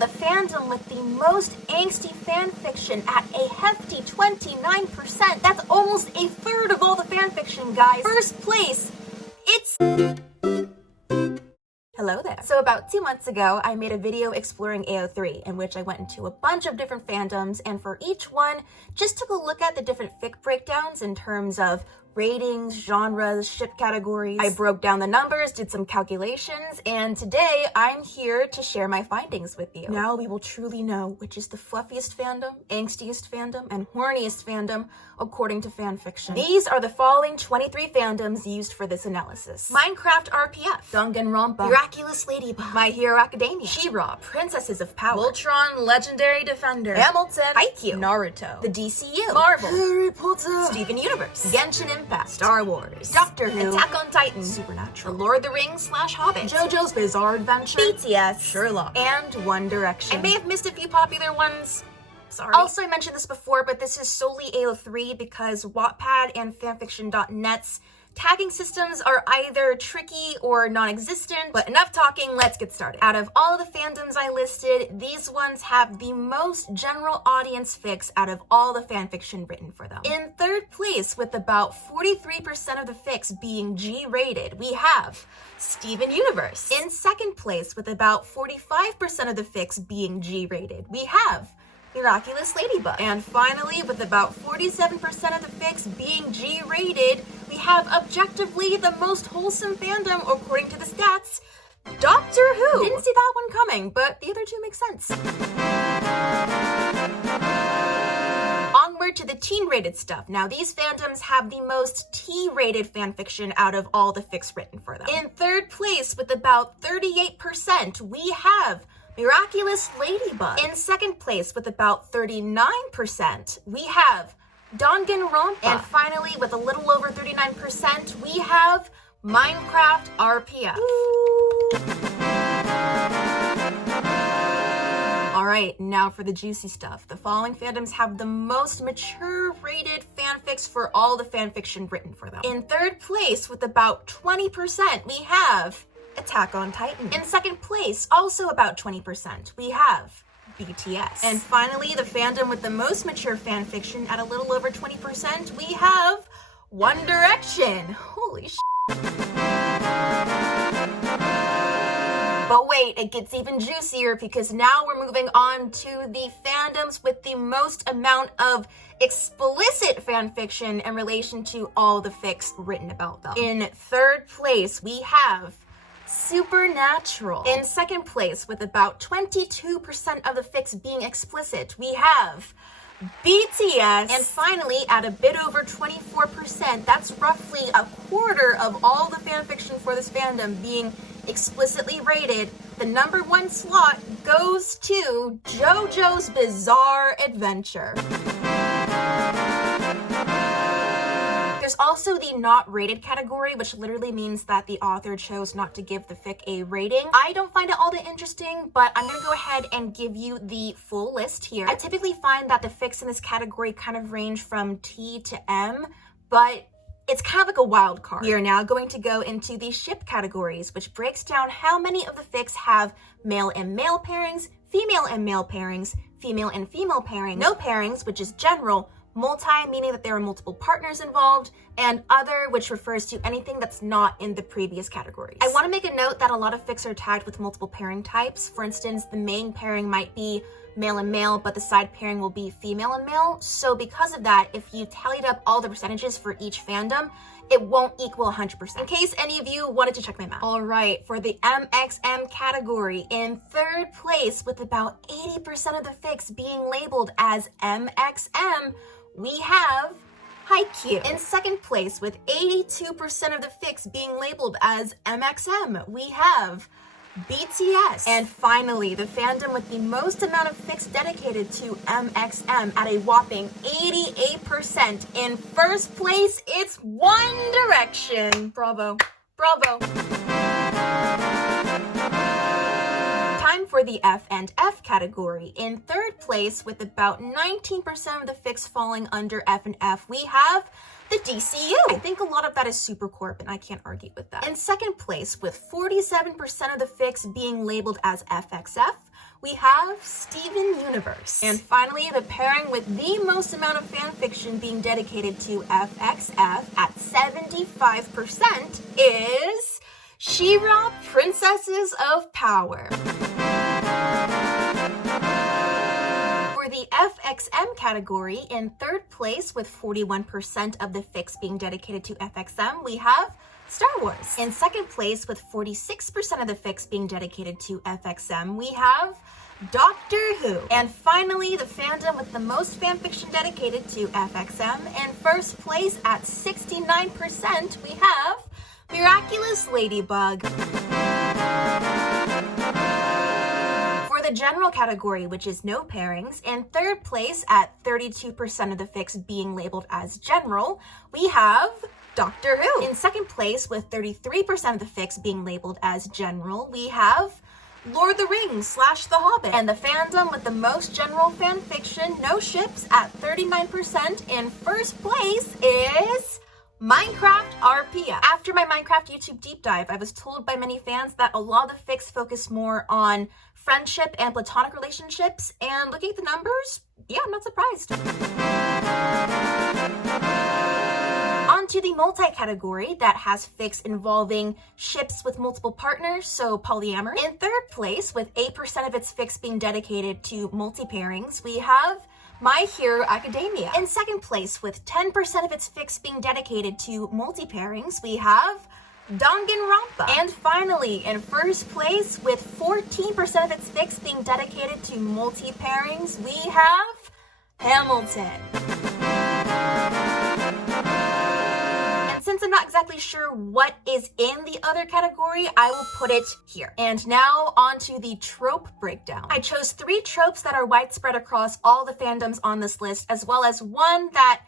And the fandom with the most angsty fanfiction at a hefty 29%. That's almost a third of all the fanfiction, guys. First place, it's... Hello there. So about 2 months ago, I made a video exploring AO3 in which I went into a bunch of different fandoms, and for each one, just took a look at the different fic breakdowns in terms of ratings, genres, ship categories. I broke down the numbers, did some calculations, and today I'm here to share my findings with you. Now we will truly know which is the fluffiest fandom, angstiest fandom, and horniest fandom according to fanfiction. These are the following 23 fandoms used for this analysis. Minecraft RPF, Danganronpa, Miraculous Ladybug, My Hero Academia, She-Ra, Princesses of Power, Voltron, Legendary Defender, Hamilton, Haikyuu, Naruto, the DCU, Marvel, Harry Potter, Steven Universe, Genshin Impact, Star Wars, Doctor Who, Attack on Titan, Supernatural, The Lord of the Rings / Hobbit, JoJo's Bizarre Adventure, BTS, Sherlock, and One Direction. I may have missed a few popular ones. Sorry. Also, I mentioned this before, but this is solely AO3 because Wattpad and fanfiction.net's tagging systems are either tricky or non-existent, but enough talking, let's get started. Out of all of the fandoms I listed, these ones have the most general audience fics out of all the fanfiction written for them. In third place, with about 43% of the fics being G-rated, we have Steven Universe. In second place, with about 45% of the fics being G-rated, we have Miraculous Ladybug. And finally, with about 47% of the fics being G-rated, we have objectively the most wholesome fandom according to the stats, Doctor Who. Didn't see that one coming, but the other two make sense. Onward to the teen-rated stuff. Now, these fandoms have the most T-rated fanfiction out of all the fics written for them. In third place, with about 38%, we have Miraculous Ladybug. In second place, with about 39%, we have Danganronpa. And finally, with a little over 39%, we have Minecraft RPF. Alright, now for the juicy stuff. The following fandoms have the most mature rated fanfics for all the fanfiction written for them. In third place, with about 20%, we have Attack on Titan. In second place, also about 20%, we have BTS. And finally, the fandom with the most mature fanfiction at a little over 20%, we have One Direction. Holy sh**. But wait, it gets even juicier because now we're moving on to the fandoms with the most amount of explicit fanfiction in relation to all the fics written about them. In third place, we have Supernatural. In second place, with about 22% of the fics being explicit, we have BTS. And finally, at a bit over 24%, that's roughly a quarter of all the fanfiction for this fandom being explicitly rated, the number one slot goes to JoJo's Bizarre Adventure. There's also the not rated category, which literally means that the author chose not to give the fic a rating. I don't find it all that interesting, but I'm gonna go ahead and give you the full list here. I typically find that the fics in this category kind of range from T to M, but it's kind of like a wild card. We are now going to go into the ship categories, which breaks down how many of the fics have male and male pairings, female and male pairings, female and female pairings, no pairings, which is general, multi, meaning that there are multiple partners involved, and other, which refers to anything that's not in the previous categories. I want to make a note that a lot of fics are tagged with multiple pairing types. For instance, the main pairing might be male and male, but the side pairing will be female and male. So because of that, if you tallied up all the percentages for each fandom, it won't equal 100%. In case any of you wanted to check my math. All right, for the MXM category, in third place with about 80% of the fics being labeled as MXM, we have Haikyuu. In second place, with 82% of the fics being labeled as MXM, we have BTS. And finally, the fandom with the most amount of fics dedicated to MXM at a whopping 88%. In first place, it's One Direction. Bravo. Bravo. Time for the F and F category. In third place, with about 19% of the fics falling under F and F, we have the DCU. I think a lot of that is Supercorp, and I can't argue with that. In second place, with 47% of the fics being labeled as FXF, we have Steven Universe. And finally, the pairing with the most amount of fanfiction being dedicated to FXF at 75% is She-Ra, Princesses of Power. For the FXM category, in third place with 41% of the fics being dedicated to FXM, we have Star Wars. In second place with 46% of the fics being dedicated to FXM, we have Doctor Who. And finally, the fandom with the most fanfiction dedicated to FXM, in first place at 69%, we have Miraculous Ladybug. For the general category, which is no pairings, in third place at 32% of the fics being labeled as general, we have Doctor Who. In second place, with 33% of the fics being labeled as general, we have Lord of the Rings / The Hobbit. And the fandom with the most general fan fiction, no ships, at 39%, in first place is Minecraft RPF. After my Minecraft YouTube deep dive, I was told by many fans that a lot of the fics focus more on friendship and platonic relationships, and looking at the numbers, yeah, I'm not surprised. On to the multi-category that has fics involving ships with multiple partners, so polyamory. In third place, with 8% of its fics being dedicated to multi-pairings, we have My Hero Academia. In second place, with 10% of its fics being dedicated to multi-pairings, we have Danganronpa. And finally, in first place, with 14% of its fics being dedicated to multi-pairings, we have Hamilton. And since I'm not exactly sure what is in the other category, I will put it here. And now on to the trope breakdown. I chose 3 tropes that are widespread across all the fandoms on this list, as well as one that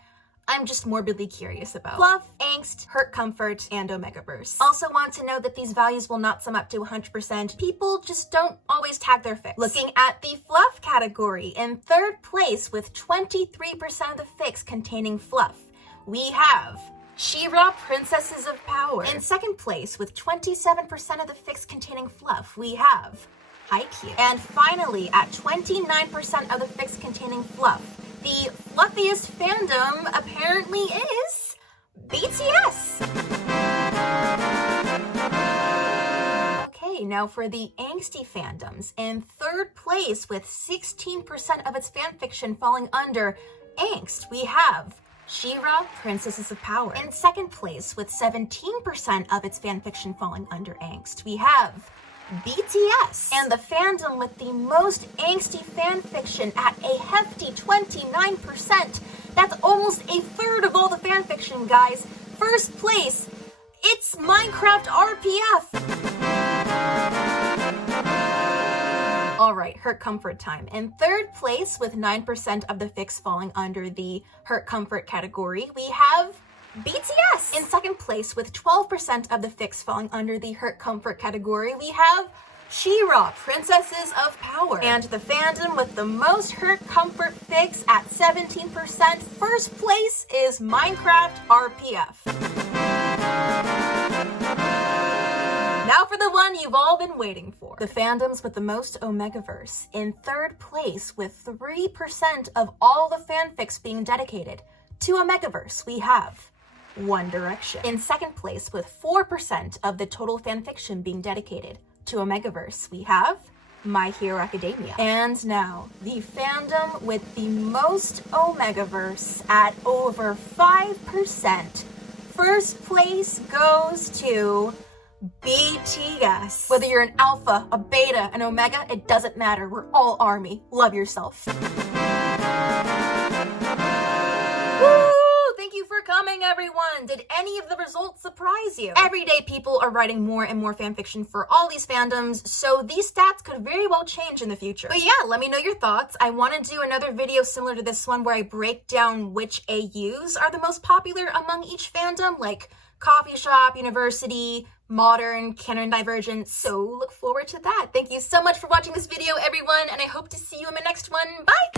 I'm just morbidly curious about. Fluff, angst, hurt comfort, and Omegaverse. Also want to note that these values will not sum up to 100%. People just don't always tag their fics. Looking at the fluff category, in third place with 23% of the fics containing fluff, we have She-Ra, Princesses of Power. In second place with 27% of the fics containing fluff, we have Haikyuu. And finally, at 29% of the fics containing fluff, the fluffiest fandom apparently is BTS. Okay, now for the angsty fandoms. In third place with 16% of its fanfiction falling under angst, we have She-Ra, Princesses of Power. In second place with 17% of its fanfiction falling under angst, we have BTS. And the fandom with the most angsty fanfiction at a hefty 29%. That's almost a third of all the fanfiction, guys. First place, it's Minecraft RPF. Alright, hurt comfort time. In third place, with 9% of the fics falling under the hurt comfort category, we have BTS. In second place, with 12% of the fics falling under the hurt comfort category, we have She-Ra, Princesses of Power. And the fandom with the most hurt comfort fics at 17%, first place is Minecraft RPF. Now for the one you've all been waiting for. The fandoms with the most Omegaverse. In third place, with 3% of all the fanfics being dedicated to Omegaverse, we have One Direction. In second place, with 4% of the total fanfiction being dedicated to Omegaverse, we have My Hero Academia. And now, the fandom with the most Omegaverse at over 5%. First place goes to BTS. Whether you're an alpha, a beta, an omega, it doesn't matter. We're all ARMY. Love yourself. Woo! Thank you for coming, everyone. Did any of the results surprise you? Everyday people are writing more and more fanfiction for all these fandoms, so these stats could very well change in the future. But yeah, let me know your thoughts. I want to do another video similar to this one where I break down which AUs are the most popular among each fandom, like coffee shop, university, modern, canon divergent, so look forward to that. Thank you so much for watching this video, everyone, and I hope to see you in my next one. Bye!